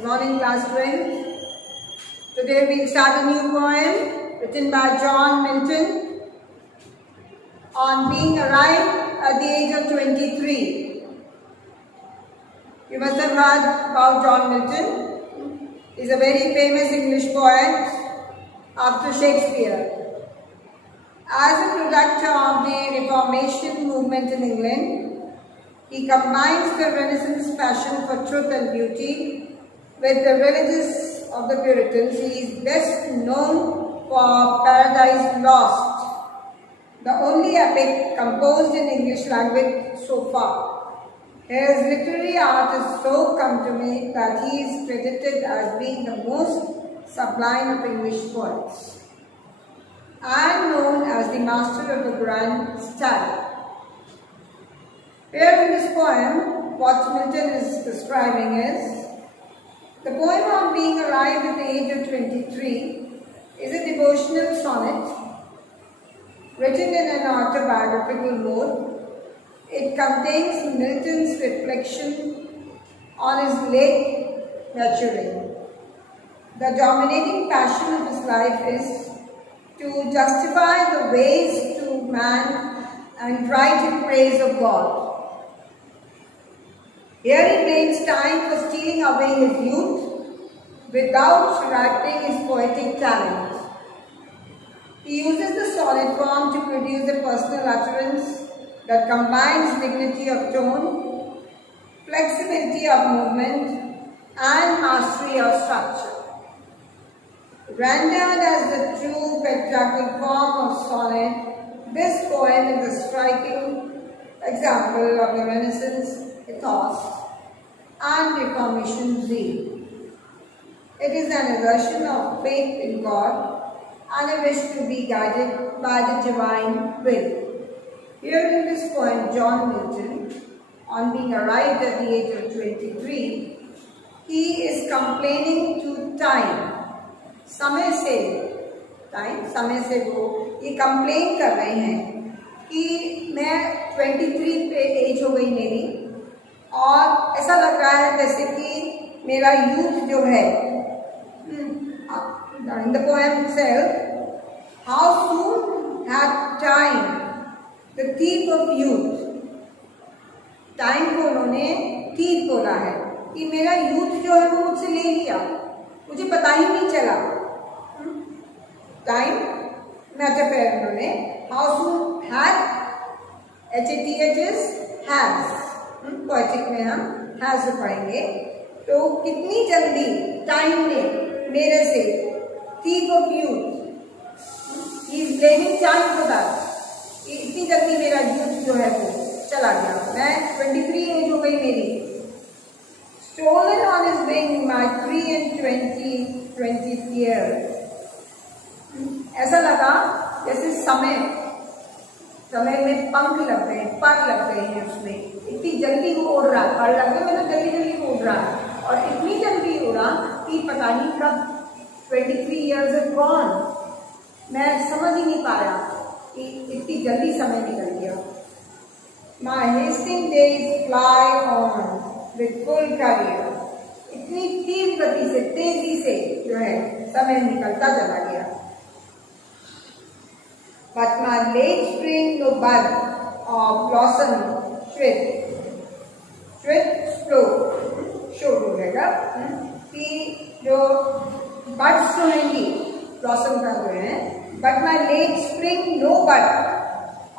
Good morning, class 12. Today we'll start a new poem written by John Milton on being arrived at the age of 23. You must have heard about John Milton. He's a very famous English poet after Shakespeare. As a product of the Reformation movement in England, he combines the Renaissance passion for truth and beauty with the religious of the Puritans. He is best known for Paradise Lost, the only epic composed in English language so far. His literary art is so consummate that he is credited as being the most sublime of English poets and known as the master of the grand style. Here in this poem, what Milton is describing is the poem of being arrived at the age of 23 is a devotional sonnet written in an autobiographical mode. It contains Milton's reflection on his late maturing. The dominating passion of his life is to justify the ways to man and write in praise of God. Here he blames time for stealing away his youth without reacting his poetic talent. He uses the sonnet form to produce a personal utterance that combines dignity of tone, flexibility of movement, and mastery of structure. Rendered as the true petrarchal form of sonnet, this poem is a striking example of the Renaissance ethos and Reformation zeal. It is an assertion of faith in God and a wish to be guided by the divine will. Here in this poem, John Milton, on being arrived at the age of 23, he is complaining to time. समय से वो ये कंप्लेन कर रहे हैं कि मैं 23 पे एज हो गई मेरी और ऐसा लग रहा है जैसे कि मेरा यूथ जो है in the poem itself, how soon had time, the thief of youth, time को उन्होंने thief बोला है कि मेरा यूथ जो है वो मुझसे ले लिया, मुझे पता ही नहीं चला. टाइम मेटाफर उन्होंने how soon had has poetic में हम has पढ़ेंगे. तो कितनी जल्दी टाइम ने मेरे से thief of youth, he is blaming time for that, इतनी जल्दी मेरा यूथ जो है वो चला गया. मैं 23 एज हो गई मेरी. Stolen on his wing my 23 years. ऐसा लगा जैसे समय में पंख लग गए, पर लग गए हैं उसमें. इतनी जल्दी वो उड़ रहा है, पर लग गए मतलब जल्दी वो उड़ रहा है और इतनी जल्दी उड़ा कि पता नहीं कब 23 years have gone. मैं समझ ही नहीं पाया कि इतनी जल्दी समय निकल गया. My hasting days fly on with full career. इतनी तीव्र गति से, तेजी से जो है समय निकलता चला गया. But my late spring no bud or blossom show होगा कि जो बड्स जो हैंगी ब्लॉसम का जो है. But my late spring no bud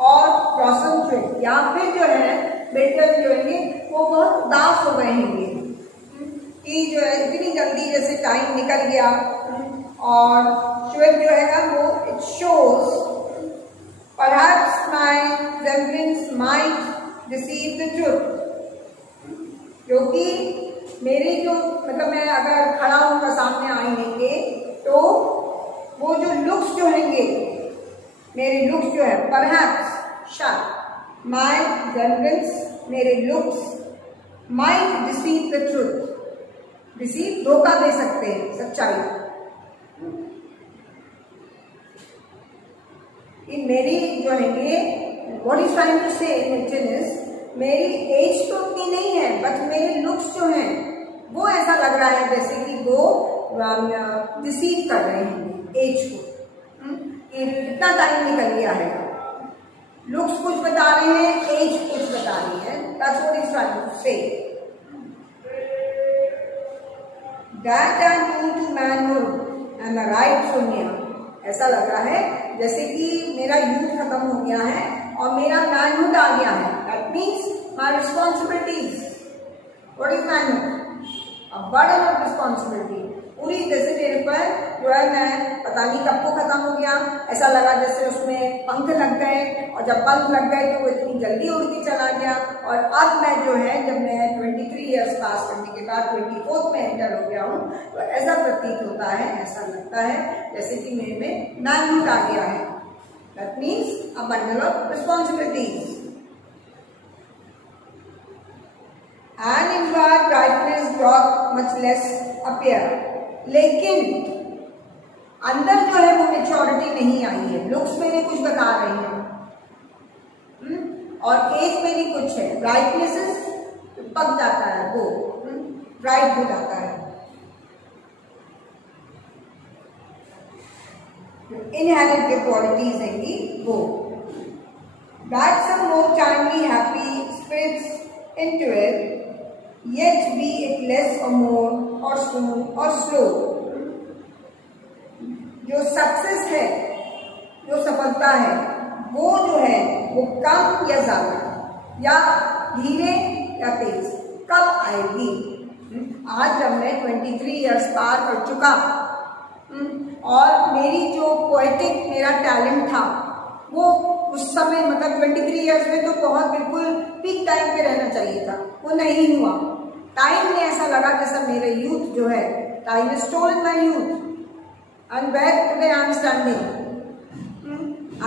or blossom shrink, या फिर जो है बिल्डर जो है वो बहुत उदास हो गए हैं कि जो है इतनी जल्दी जैसे टाइम निकल गया. और श्वेत जो है ना वो it shows perhaps my resemblance might deceive the truth. क्योंकि मेरे जो मतलब मैं अगर खड़ा होऊंगा सामने आईने के तो वो जो लुक्स जो हैंगे मेरे लुक्स जो है perhaps शायद my resemblance मेरे looks might deceive the truth. deceive धोखा दे सकते हैं सच्चाई. मेरी जो है what is trying to say Milton is मेरी एज तो उतनी नहीं है बट मेरे लुक्स जो हैं वो ऐसा लग रहा है जैसे कि वो डिसीव कर रहे हैं एज को, इतना टाइम निकल गया है। लुक्स कुछ बता रहे हैं, एज कुछ बता रही है। That's what is trying to say. That I new to manhood and arrived so near. ऐसा लग रहा है जैसे कि मेरा यूथ खत्म हो गया है और मेरा मैनहुड आ गया है। That means my responsibilities. What is manhood? A burden of responsibility. पूरी जैसे मेरे पर जो है मैं पता नहीं कब को खत्म हो गया, ऐसा लगा जैसे उसमें पंख लग गए, और जब पंख लग गए तो वो इतनी जल्दी उड़ के चला गया। और अब मैं जो है जब मैं 23 ईयर्स पास करने के बाद 24th में एंटर हो गया हूँ, तो ऐसा प्रतीत होता है, ऐसा लगता है जैसे कि मेरे में मैनहुड आ गया है। That means a bundle of responsibilities. And inward brightness doth much less appear। लेकिन अंदर जो है वो मेच्योरिटी नहीं आई है। लुक्स मेरे कुछ बता रहे हैं और एज मेरी कुछ है। ब्राइटनेस पक जाता है, वो ब्राइट हो जाता है। इनहेरिटेड क्वालिटीज हैं कि वो। That some more timely happy spirits into it, yet be it less or more or soon or slow। जो सक्सेस है, जो सफलता है, वो जो है वो कम या ज्यादा, या धीरे या तेज, कब आएगी? आज जब मैं 23 इयर्स पार कर चुका और मेरी जो पोएटिक मेरा टैलेंट था वो उस समय मतलब 23 इयर्स में तो बहुत बिल्कुल पीक टाइम पे रहना चाहिए था, वो नहीं हुआ। टाइम ने ऐसा लगा जैसा मेरा यूथ जो है, time is stolen my youth and where today I am standing.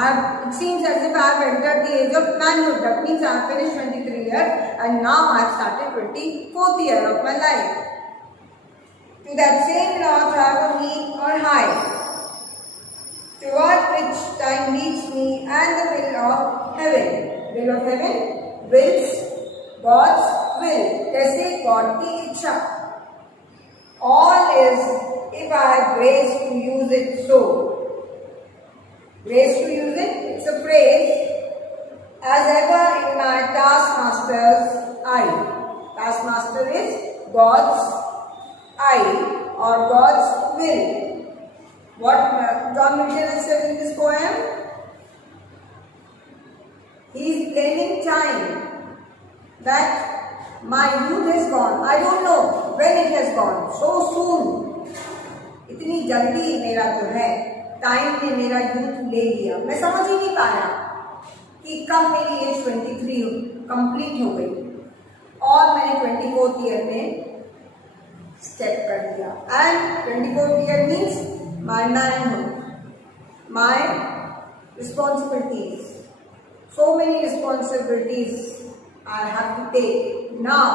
It seems as if I have entered the age of manhood. That means I have finished 23 years and now I have started 24th year of my life. To that same law travel mean or high, toward which time leads me and the will of heaven. Will of heaven wills God's will. कैसे? God की इच्छा। All is if I have grace to use it so. Grace to use it, it's a phrase. As ever in my taskmaster's eye. Taskmaster is God's eye or God's will. What John Milton has said in this poem? He is blaming time that my youth has gone. I don't know when it has gone. So soon. इतनी जल्दी मेरा जो है टाइम ने मेरा यूथ ले लिया। मैं समझ ही नहीं पाया कि कब मेरी एज 23 कंप्लीट हो गई और मैंने 24th ईयर में स्टेप कर दिया। And 24th year means my manhood, my responsibilities, so many responsibilities I have to take now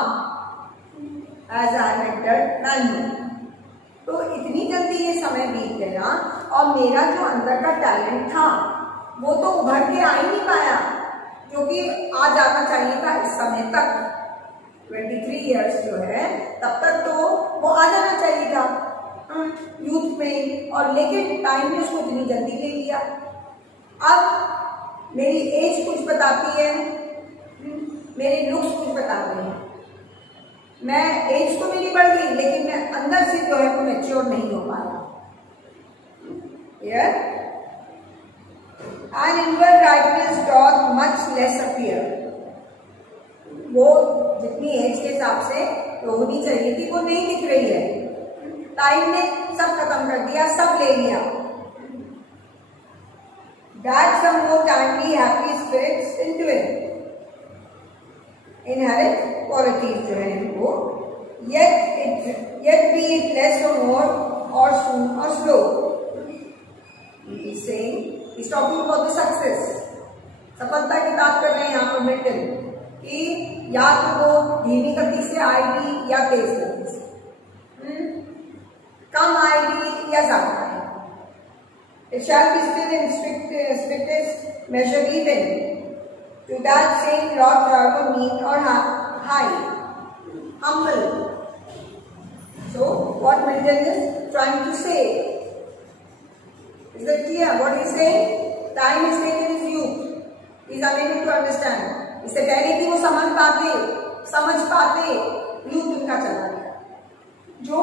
as I have entered manhood. तो इतनी जल्दी ये समय बीत गया और मेरा जो अंदर का टैलेंट था वो तो उभर के आ ही नहीं पाया, क्योंकि आ जाना चाहिए था इस समय तक। 23 इयर्स जो है तब तक तो वो आ जाना चाहिए था यूथ में, और लेकिन टाइम ने उसको इतनी जल्दी ले लिया। अब मेरी एज कुछ बताती है, मेरे लुक्स कुछ बता रहे हैं। मैं एज तो मेरी बढ़ गई लेकिन मैं अंदर से जो है वो मैच्योर नहीं हो पाया। Here, and inward brightness doth much less appear। वो जितनी एज के हिसाब से तो होनी चाहिए थी वो नहीं दिख रही है। टाइम ने सब खत्म कर दिया, सब ले लिया। That some more timely happy spirits into it। Inherent qualities जो है वो, yet be it less or more or soon or slow। He is saying, he is talking about the success। सफलता की बात कर रहे हैं यहाँ पर मिल्टन कि या तो वो धीमी गति से आएगी या तेज गति से, कम आएगी या ज्यादा आएगी। It shall be still in strictest measure even। To that same Lord travel mean or high, humble, So, what Milton is trying to say? Is that clear? What he is saying? Time is taken his youth. He is unable to understand. इससे पहले कि वो समझ पाते, यूथ उनका चला गया. जो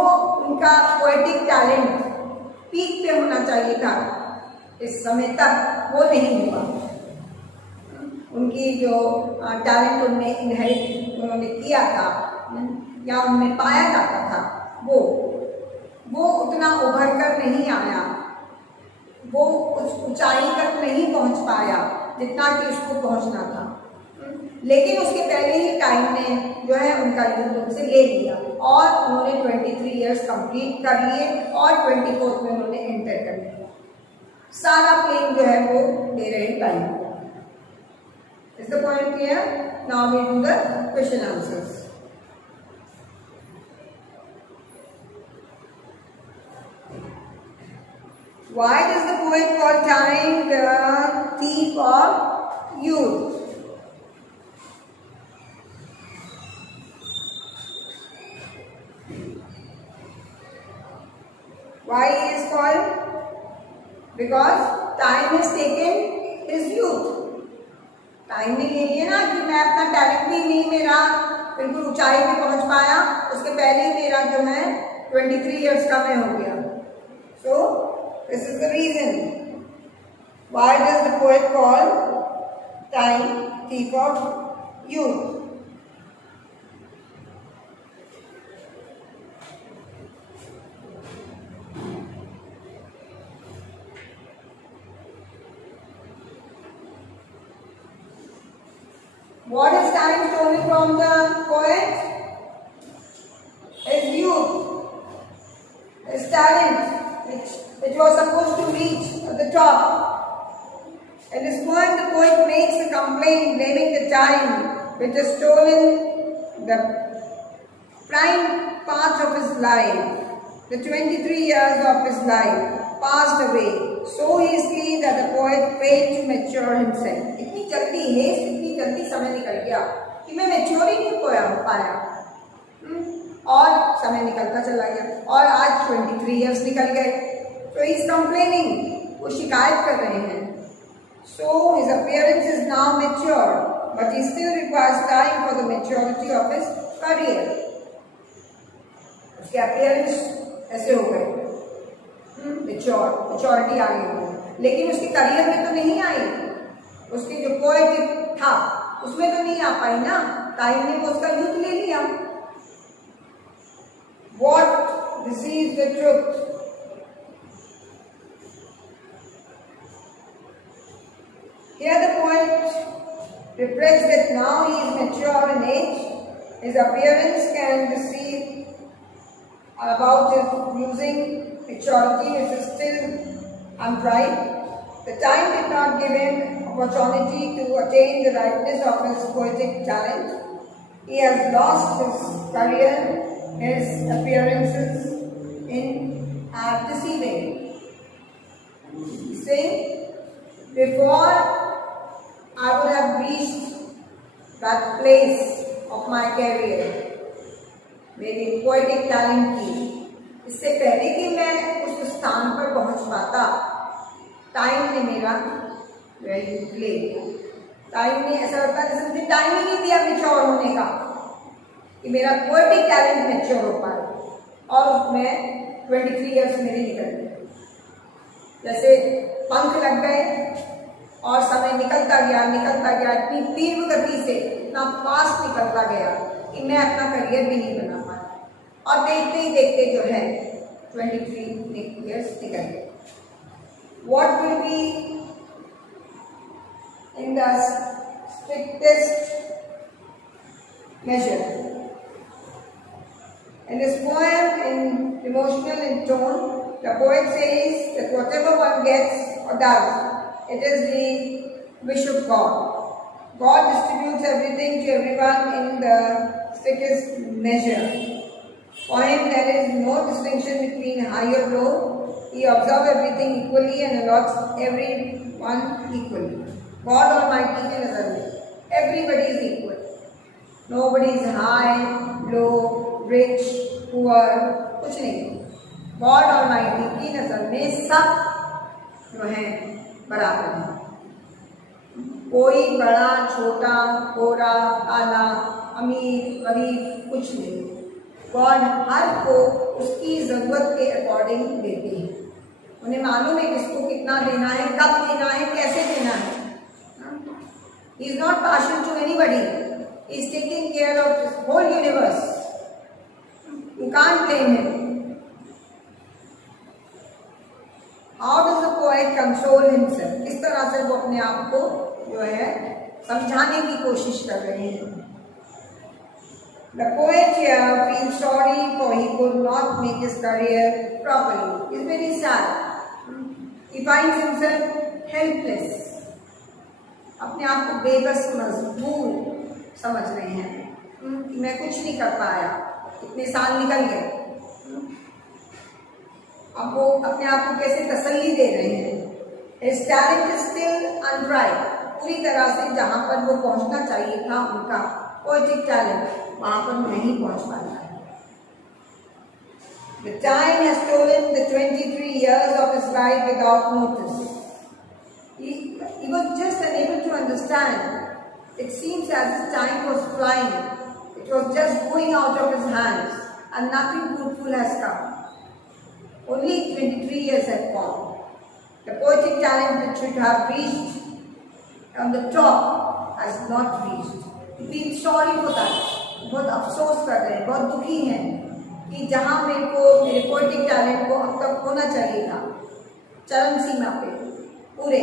उनका पोएटिक टैलेंट पीक पे होना चाहिए था, इस समय तक वो नहीं हुआ. उनकी जो टैलेंट उनने इनहेरिट उन्होंने किया था या उनमें पाया जाता था, वो उतना उभर कर नहीं आया, वो उस ऊंचाई तक नहीं पहुंच पाया जितना कि उसको पहुंचना था. लेकिन उसके पहले ही टाइम ने जो है उनका यूथ उनसे ले लिया और उन्होंने 23 इयर्स कंप्लीट कर लिए और 24th में उन्होंने एंटर कर लिया. सारा प्लेन जो है वो दे रहे टाइम को. Is the point clear? Now we do the question answers. Why does the poet call time the thief of youth? Why he is called? Because time has taken his youth. Time ने ले लिया ना कि मैं अपना टैलेंट भी नहीं मेरा बिल्कुल ऊंचाई पे पहुंच पाया, उसके पहले ही मेरा जो है 23 इयर्स का मैं हो गया. So this is the reason why does the poet call time thief of youth. What is time stolen from the poet? His youth, his talent, which was supposed to reach the top. In this poem, the poet makes a complaint blaming the time which has stolen the prime part of his life. The 23 years of his life passed away so easily that the poet failed to mature himself. इतनी जल्दी समय निकल गया कि मैं मैच्योर ही नहीं हो पाया और समय निकलता चला गया और आज 23 इयर्स निकल गए. तो ही इज कंप्लेनिंग, वो शिकायत कर रहे हैं. So his appearance is now mature but he still requires time for the maturity of his career. उसके अपीयरेंस ऐसे हो गए, मैच्योरिटी आ गई, लेकिन उसके करियर में तो नहीं आई. उसकी जो पोएटिक था उसमें तो नहीं आ पाई ना. टाइम ने वो उसका यूथ ले लिया. What deceives the truth? Here the poet reflects that now he is mature in age. His appearance can deceive about his using maturity, which is still unripe. The time did not give him opportunity to attain the ripeness of his poetic talent. He has lost his career. His appearances are deceiving. He's saying, before I would have reached that place of my career, मेरी poetic talent की, इससे पहले कि मैं उस स्थान पर पहुंच पाता, टाइम ने मेरा यूथ ले लिया. टाइम ने ऐसा लगता है जैसे मुझे टाइम ही नहीं दिया मैच्योर होने का कि मेरा पोएटिक टैलेंट मैच्योर हो पाए और उसमें 23 इयर्स मेरे निकल गए. जैसे पंख लग गए और समय निकलता गया इतनी तीव्र गति से, इतना फास्ट निकलता गया कि मैं अपना करियर भी नहीं बना पाया और देखते ही देखते जो है 23 इयर्स निकल गए. What will be in the strictest measure? In this poem, emotional in tone, the poet says that whatever one gets or does, it is the wish of God. God distributes everything to everyone in the strictest measure. For him, there is no distinction between high or low. He observes everything equally and allots everyone equally. God Almighty is Nazar. Everybody is equal. Nobody is high, low, rich, poor, कुछ नहीं। God almighty की नजर में सब जो है बराबर है। कोई बड़ा छोटा, गोरा, काला, अमीर, गरीब कुछ नहीं। गॉड हर को उसकी जरूरत के अकॉर्डिंग देते हैं। उन्हें मालूम है किसको कितना देना है, कब देना है, कैसे देना है। He is not partial to anybody. He is taking care of this whole universe. You can't blame him. How does the poet console himself? किस तरह से वो अपने आप को जो है समझाने की कोशिश कर रहे हैं। The poet here feels sorry for he could not make his career properly. He is very sad. He finds himself helpless. अपने आप को बेबस, मजबूर समझ रहे हैं कि मैं कुछ नहीं कर पाया, इतने साल निकल गए। अब वो अपने आप को कैसे तसल्ली दे रहे हैं। His talent is still untried. पूरी तरह से जहाँ पर वो पहुँचना चाहिए था उनका पोएटिक टैलेंट, वहाँ पर नहीं पहुँच पाता है। The time has stolen the 23 years of his life without notice. He was just unable to understand. It seems as if time was flying. It was just going out of his hands and nothing fruitful has come. Only 23 years have gone. The poetic talent that should have reached on the top has not reached. He feels sorry for that. बहुत अफसोस कर रहे हैं, बहुत दुखी हैं कि जहाँ मेरे पोएटिक टैलेंट को अब तक होना चाहिए था, चरम सीमा पे पूरे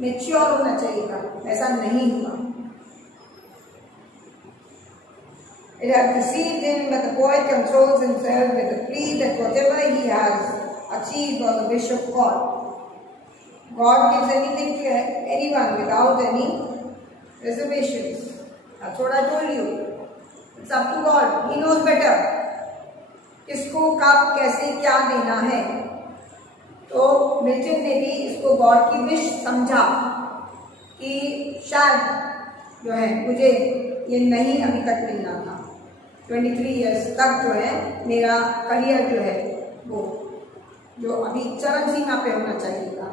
मैच्योर होना चाहिए था, ऐसा नहीं हुआ। It has deceived him, but the poet consoles himself with the plea that whatever he has achieved was a wish of God. God gives anything to anyone without any reservations. That's what I told you. It's up to God. He knows better. किसको कब कैसे क्या देना है। तो मिल्टन ने भी इसको गॉड की विश समझा कि शायद जो है मुझे ये नहीं अभी तक मिलना था। 23 इयर्स तक जो है मेरा करियर जो है वो जो अभी चरम सीमा पे होना चाहिए था,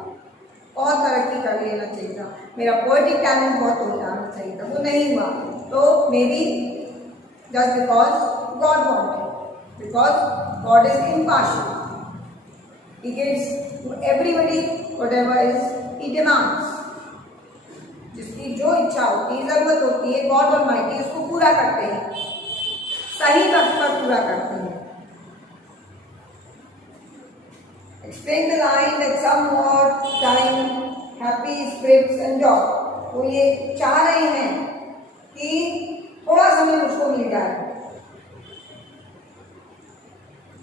और तरक्की कर लेना चाहिए था, मेरा पोएटिक टैलेंट बहुत हो जाना चाहिए था, वो नहीं हुआ। तो may be just because God wanted, because God is impartial, He gives to everybody whatever is he demands. जिसकी जो इच्छा होती है, जरूरत होती है, गॉड ऑलमाइटी उसको पूरा करते हैं, सही वक्त पर पूरा करते हैं। Explain the line that some more time, happy spirits enjoy. वो ये चाह रहे हैं कि थोड़ा समय मुझको मिल जाए,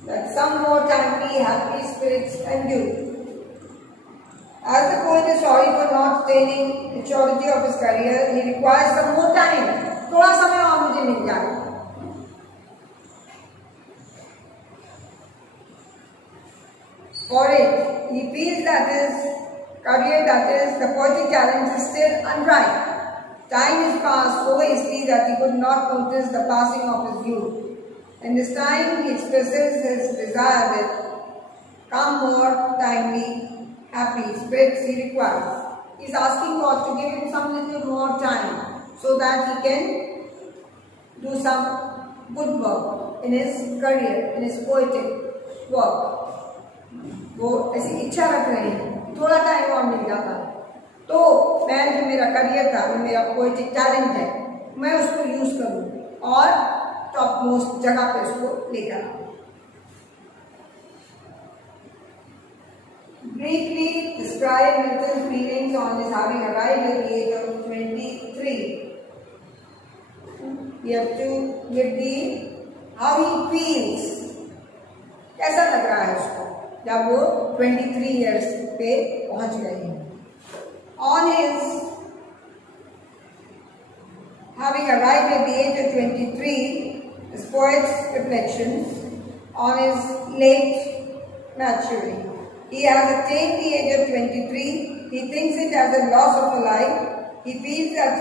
that some more time be happy spirits endure. As the poet is sorry for not attaining maturity of his career, he requires some more time. थोड़ा समय और मुझे मिल जाए। For it, he feels that his career, that is, the poetic talent is still unripe. Time has passed so hastily that he could not notice the passing of his youth. And this time he expresses his desire that come more timely, happy spirits he requires. He is asking God to give him some little more time so that he can do some good work in his career, in his poetic work. वो ऐसी इच्छा रख रहे हैं, थोड़ा टाइम और मिल जाता तो मैं जो मेरा करियर था, जो मेरा पोएटिक टैलेंट है, मैं उसको यूज करूँ और टॉप मोस्ट जगह पे उसको लेकर आऊँ। Briefly describe Milton's feelings on his having arrived at the age of 23. You have to give the how he feels. कैसा लग रहा है उसको जब वो 23 years पे पहुंच गए हैं। On his having arrived at the age of 23, his poet's reflections on his late maturity. He has attained the age of 23. He thinks it as a loss of a life. He feels that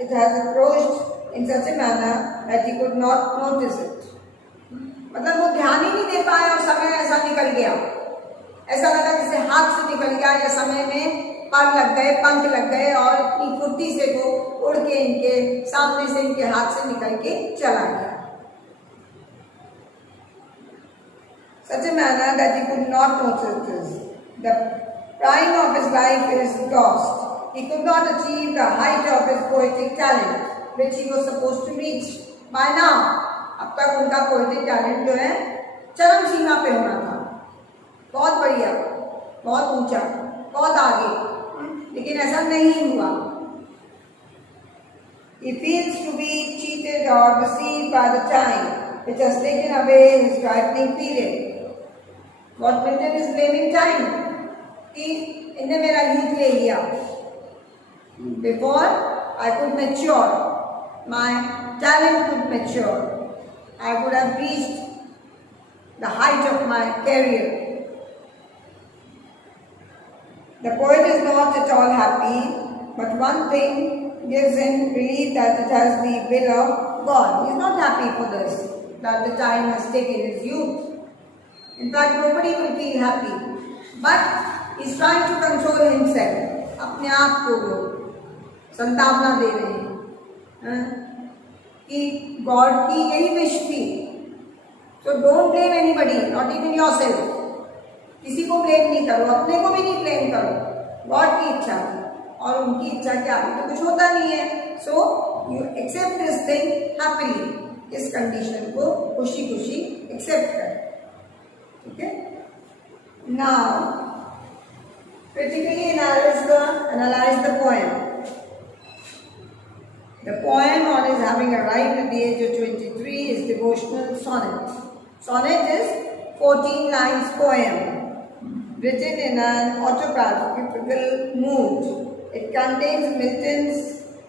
it has approached in such a manner that he could not notice it. मतलब वो ध्यान ही नहीं दे पाए और समय ऐसा निकल गया, ऐसा लगा जैसे हाथ से निकल गया या समय में पर लग गए, पंख लग गए और इतनी फुर्ती से वो उड़ के इनके सामने से, इनके हाथ से निकल के चला गया। Such a manner that he could not notice this. The prime of his life is lost. He could not achieve the height of his poetic talent, which he was supposed to reach by now. अब तक उनका poetic talent जो है चरम सीमा पे होना था, बहुत बढ़िया, बहुत ऊंचा, बहुत आगे, लेकिन ऐसा नहीं हुआ। He feels to be cheated or deceived by the time which has taken away his ripening period. What Milton is blaming time कि इन्हें मेरा यूथ ले लिया। Before I could mature, my talent could mature, I would have reached the height of my career. The poet is not at all happy, but one thing gives him relief, that it has the will of God. He is not happy for this, that the time has taken his youth. In fact, nobody will feel happy, but he is trying to control himself. अपने आप को वो संतावना दे रहे हैं कि गॉड की यही विश थी। So don't blame anybody, not even yourself. किसी को ब्लेम नहीं करो, अपने को भी नहीं ब्लेम करो। गॉड की इच्छा थी और उनकी इच्छा के आगे तो कुछ होता नहीं है। So you accept this thing happily. इस कंडीशन को खुशी खुशी एक्सेप्ट कर, ठीक है। Now critically analyze the poem. The poem on his having arrived at the age of 23 is devotional sonnet. Sonnet is 14 lines poem written in an autobiographical mood. It contains Milton's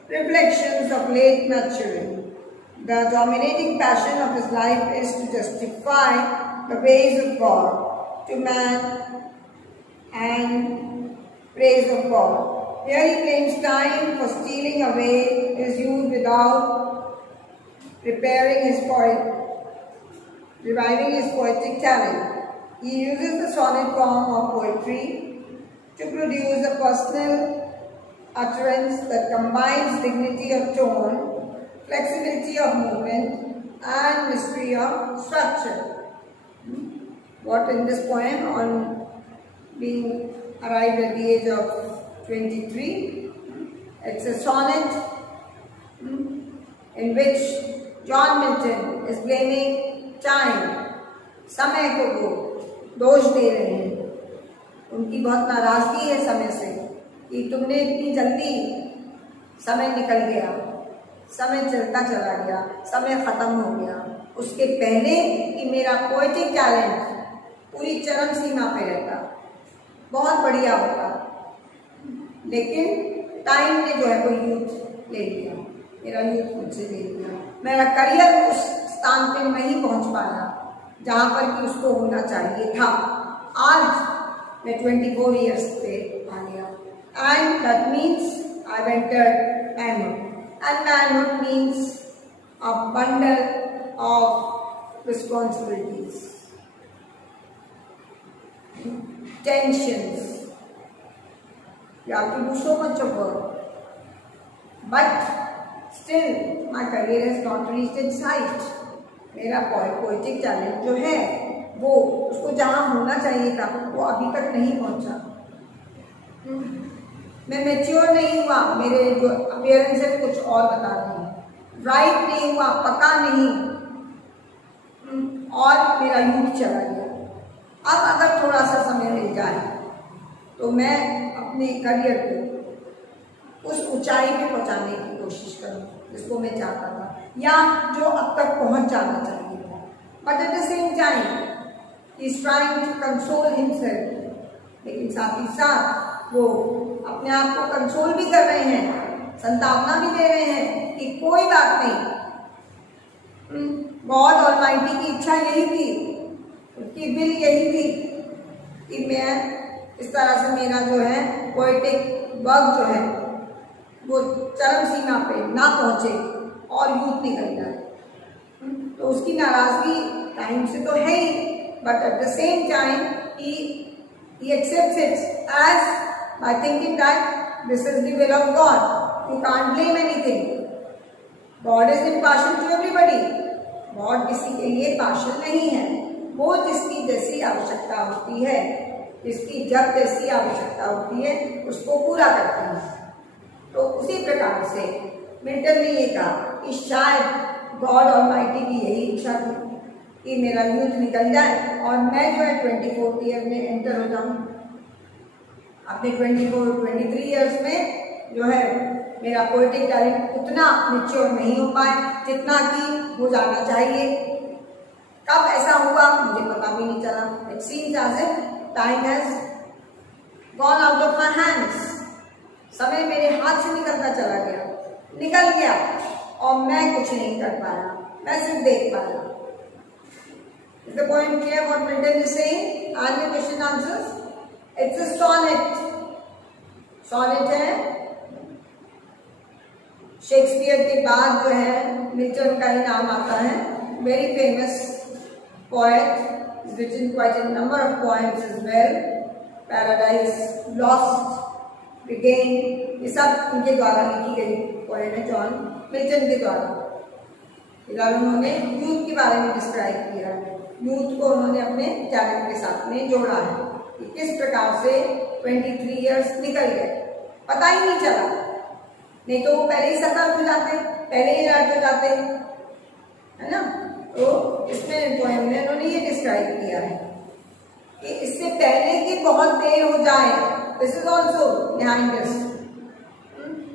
reflections of late maturing. The dominating passion of his life is to justify the ways of God to man and praise of God. Here he claims time for stealing away his youth without reviving his poetic talent. He uses the sonnet form of poetry to produce a personal utterance that combines dignity of tone, flexibility of movement, and mystery of structure. What in this poem on being arrived at the age of 23, it's a sonnet in which John Milton is blaming time, समय को वो दोष दे रहे हैं। उनकी बहुत नाराजगी है समय से कि तुमने इतनी जल्दी, समय निकल गया, समय चलता चला गया, समय खत्म हो गया, उसके पहले कि मेरा पोएटिक टैलेंट पूरी चरम सीमा पे रहता, बहुत बढ़िया होता, लेकिन टाइम ने जो है वो यूथ ले लिया, मेरा यूथ मुझसे ले लिया, मेरा करियर उस स्थान पे नहीं पहुंच पाया जहाँ पर कि उसको होना चाहिए था। आज मैं 24 ईयर्स पे आ गया, and that means I entered manhood, and manhood means a bundle of responsibilities, tensions. You have to do so much of work, but still my career has not reached its height. मेरा poetic talent जो है वो उसको जहाँ होना चाहिए था वो अभी तक नहीं पहुँचा। मैं मैच्योर नहीं हुआ, मेरे जो अपीयरेंस है कुछ और बता रहे हैं, राइट नहीं हुआ, पका नहीं, और मेरा यूथ चला गया। अब अगर थोड़ा सा समय मिल जाए तो मैं अपने करियर को उस ऊंचाई पे पहुंचाने की कोशिश करूँ जिसको मैं चाहता था, या जो अब तक पहुंच जाना चाहिए था। But at the same time he is trying to control himself, लेकिन साथ ही साथ वो अपने आप को कंट्रोल भी कर रहे हैं, संतावना भी दे रहे हैं कि कोई बात नहीं, गॉड ऑलमाइटी की इच्छा यही थी, उसकी विल यही थी कि मैं इस तरह से मेरा जो है पोएटिक वर्क जो है वो चरम सीमा पे ना पहुँचे और यूथ निकल जाए। तो उसकी नाराज़गी टाइम से तो है ही, but at the same time he accepts it as by thinking that this is the will of God. You can't blame anything. God is impartial to everybody. God किसी के लिए partial नहीं है, वो जिसकी जैसी आवश्यकता होती है, जिसकी जब जैसी आवश्यकता होती है उसको पूरा करते हैं। तो उसी प्रकार से मिल्टन ने ये कहा कि शायद गॉड ऑलमाइटी की यही इच्छा थी कि मेरा यूथ निकल जाए और मैं जो है 24th ईयर में एंटर हो जाऊँ। अपने 23 ईयर्स में जो है मेरा पोएटिक टैलेंट उतना मैच्योर नहीं हो पाए जितना कि हो जाना चाहिए। कब ऐसा हुआ मुझे पता भी नहीं चला। It seems as if time has gone out of my hands. समय मेरे हाथ से निकल गया और मैं कुछ नहीं कर पाया, मैं सिर्फ देख पाया। Is the point clear what Milton is saying? Are the question answers? It's a sonnet. Sonnet है शेक्सपियर के बाद जो है मिल्टन का ही नाम आता है। Very famous poet, he's written quite a number of poems as well. Paradise Lost, Regained, ये सब उनके द्वारा लिखी गई पोएम है, जॉन मिल्टन के द्वारा। फिलहाल उन्होंने यूथ के बारे में डिस्क्राइब किया है, यूथ को उन्होंने अपने टैलेंट के साथ में जोड़ा है कि किस प्रकार से 23 इयर्स निकल गए, पता ही नहीं चला। नहीं तो वो पहले ही सतर्क हो जाते, पहले ही अलर्ट हो जाते, है ना। तो इसमें पोएम में उन्होंने ये डिस्क्राइब किया है कि इससे पहले कि बहुत देर हो जाए, this is also behind this,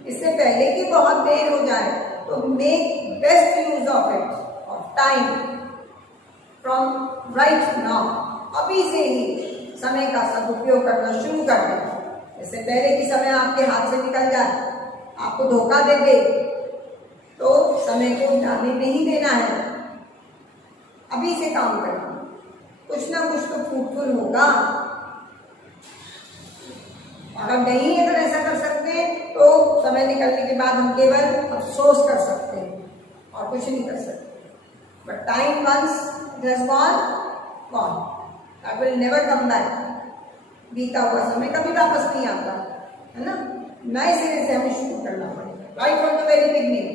इससे पहले कि बहुत देर हो जाए तो make best use of it, of time from right now. अभी से ही समय का सदुपयोग करना शुरू कर दें। इससे पहले कि समय आपके हाथ से निकल जाए, आपको धोखा दे दे, तो समय को जाने नहीं देना है। अभी से काम करना, कुछ ना कुछ तो फ्रूटफुल होगा। और अब नहीं अगर ऐसा कर सकते हैं तो समय निकलने के बाद हम केवल अफसोस कर सकते हैं और कुछ नहीं कर सकते। But time once it has gone, that will never come back. बीता हुआ समय कभी वापस नहीं आता, है ना। नए सिरे से हमें शुरू करना पड़ेगा, right from the very beginning.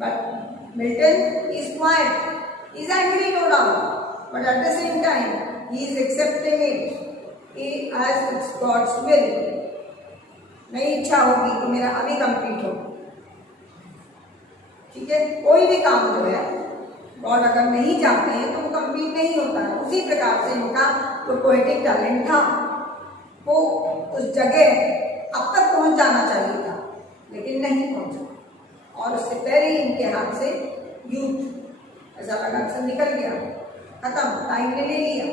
But Milton is quite, he is angry no doubt, but at the same time he is accepting it as it's God's will। नई इच्छा होगी कि मेरा अभी कंप्लीट हो, ठीक है। कोई भी काम जो है गॉड अगर नहीं चाहते हैं तो वो कंप्लीट नहीं होता है। उसी प्रकार से इनका जो पोएटिक टैलेंट था वो उस जगह अब तक पहुंच जाना चाहिए था, लेकिन नहीं पहुंचा। और उससे पहले ही इनके हाथ से यूथ ऐसा लगा सब निकल गया, खत्म, टाइम ने ले लिया।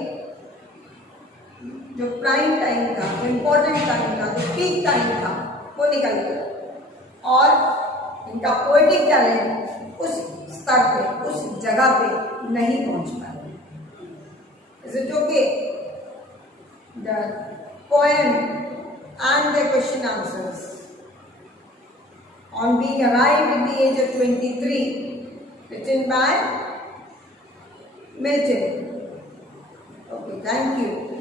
जो प्राइम टाइम था, जो इम्पोर्टेंट टाइम था, जो पीक टाइम था, वो निकल गया। और इनका पोएटिक टैलेंट उस स्तर पे, उस जगह पे नहीं पहुंच पाया। जैसे जो कि the poem and the question answers on being arrived at the age of 23, written by Milton. Okay, thank you.